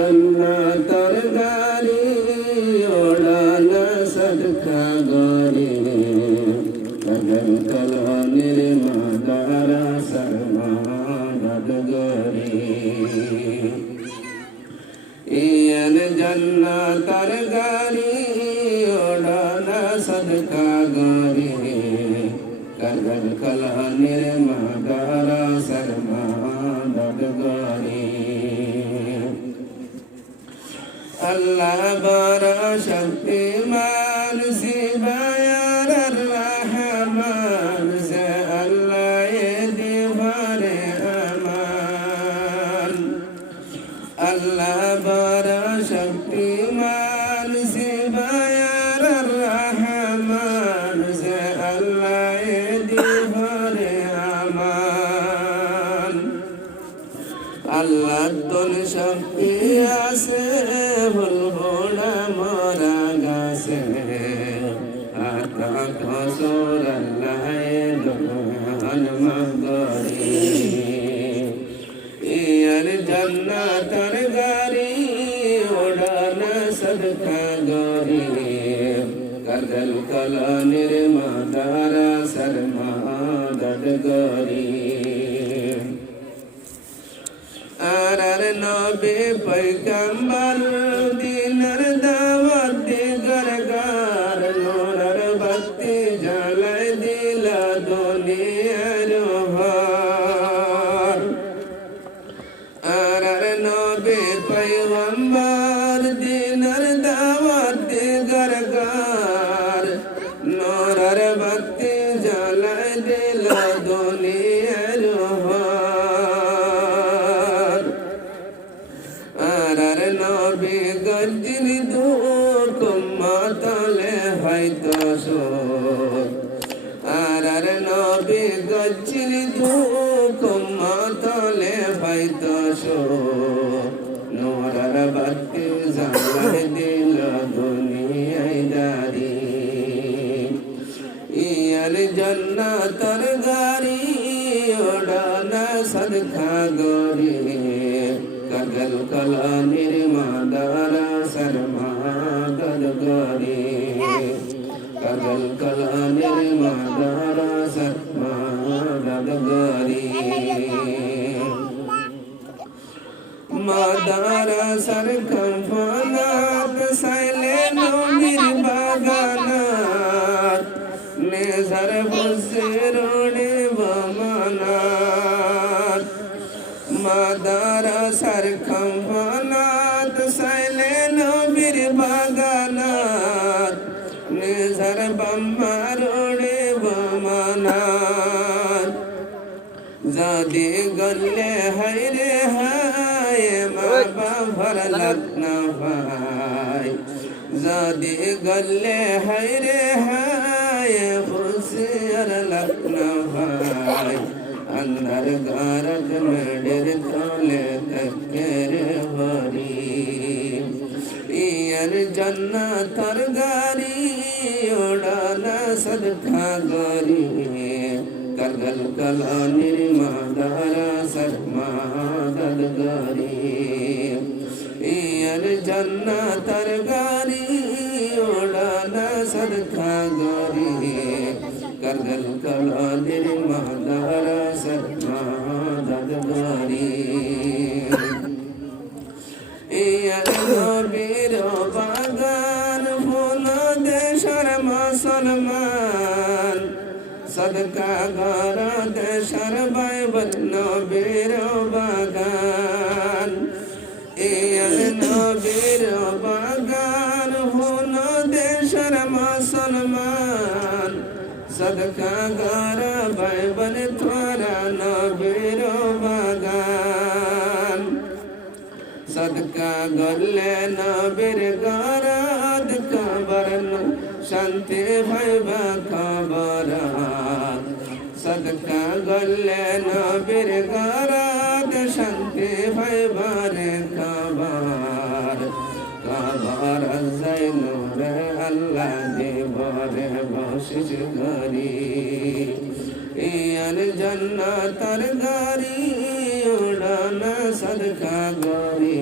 जन्नतर गाड़ी ओढ़ाना सदका गौरी कदम कलानिर मादारा शर्मा गदगरी ईयन जन्नतर गाड़ी ओढ़ाना सदका गौरी कदम कलानिर मादारा शर्मा गदगरी अल्लाह बड़ा शक्तिमान सिवायर रहमान से अल्लाह ये दीवारे अमान अल्लाह बड़ा शक्तिमान सिवायर रहमान से अल्लाह ये दीवारे अमान अल्लाह तुन शक्ति आसे बुलबुला मोरा गासे आता कसोर अल्लाह दुकान मगरी यार जन्नतर गाड़ी उड़ाना सदका गौरी कदल कलानिर मादारा शर्मा गदगरी आरार नबी पैगंबर दिनर दावत दिगरगार नूरर बत्ती जलाय दिला दुनियार भार आरार नबी पैगंबर दिनर दावत दिगरगार नूरर बत्ती जलाय दिला दुनियार नबी गज्जिनी दूर कुम्मातले हाइतो सोर आरार नबी गज्जिनी दूर कुम्मातले हाइतो सोर नूरर बत्ती ज़ालाय दिल दुनियाय दारी यार जन्नतर गाड़ी उड़ाना सदका गौरी कदल कलानिर मादारा शर्मा गदगरी कदल कलानिर मादारा शर्मा गदगरी मादारा सरकम फनात सैले नमीर बागानात नेजर बुज़रोड़े बमानात मादारा सरकम फनात सैले नमीर बागानात नेजर बम्मारोड़े बमानात जादे गल्ले हैरे हाय माँ बाभर लगना भाई जादे गल्ले हैरे हाय खुशियर लगना भाई अंदर गारक मेडर तोले तकेरे भरी यार जन्नतर गाड़ी उड़ाना सदका गौरी कदल कलानिर मादारा शर्मा गदगरी यार जन्नतर गाड़ी उड़ाना सदका गौरी कदल कलानिर मादारा शर्मा गदगरी यार नबीर बागान फूल देशर मुसलमान सदका घर देशर बाइबल नबीर बागान यार नबीर बागान फूल देशर मुसलमान सदका घर बाइबल थोड़ा नबीर बागान सदका गल्ले नबीर गाराद खबरन शांति भैबा खबरात सदका गल्ले नबीर गाराद शांति भैबा रे खबर खबर जैनुर अल्लाह देवरे बख्शिश करी यार जन्नतर गाड़ी उड़ाना सदका गौरी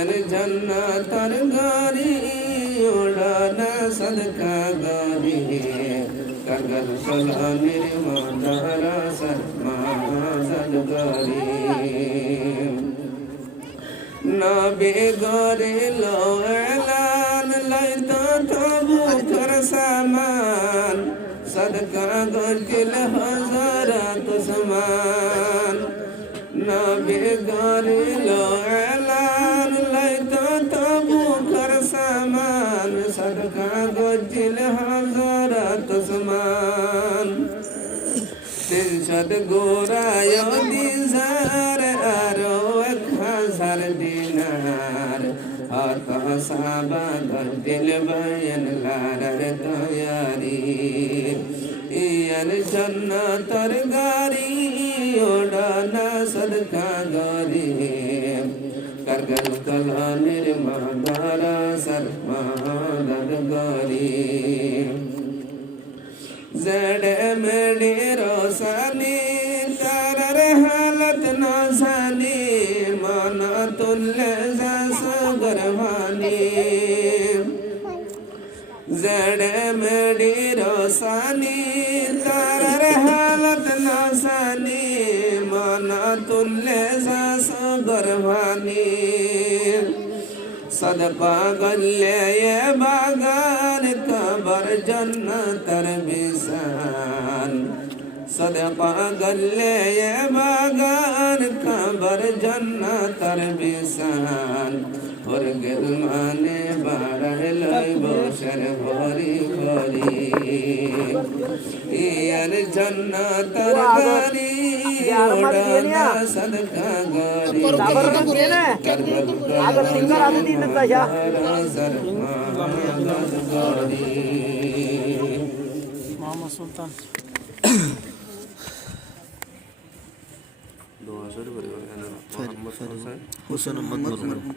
ইয়ার জান্নাতের গাড়ি ওড়ানা সদকা গাড়ি কারগার কলানির মাদারাসার মাজার গাড়ি নবী গরিল এলান লাইতা তবু কর সামান সদকা গজিল হাজারাত সমান নবী গরিল এলান লাইতা তবু কর সামান সদকা গজিল হাজারাত সমান তিনশত গোরায় দিজার আরো 1000 দিনার হত সাবাদ দিল বয়ান লারার তয়ারি ইয়ার জান্নাতের গাড়ি ওড়ানা সদকা গাড়ি কারগার কলানির মাদারাসার মাদার গাড়ি জড়ে মেড়ে রোসানি তারার হালত না জানি মানা তুল্লে জাস গরবানি জড়ে মেড়ে রোসানি তারার হালত না জানি মানা তুল্লে জাস গরবানি सद पागल ये बागान कबर जन्नतर बिसान सद पागल ये बागान कबर जन्नतर बिसान और गिल माने बारह लाई बशर भरी भरी यार जन्नतर गारी ओढ़ना सदका गारी मोहम्मद सुल्तान हुसैन अहमद मुर्मू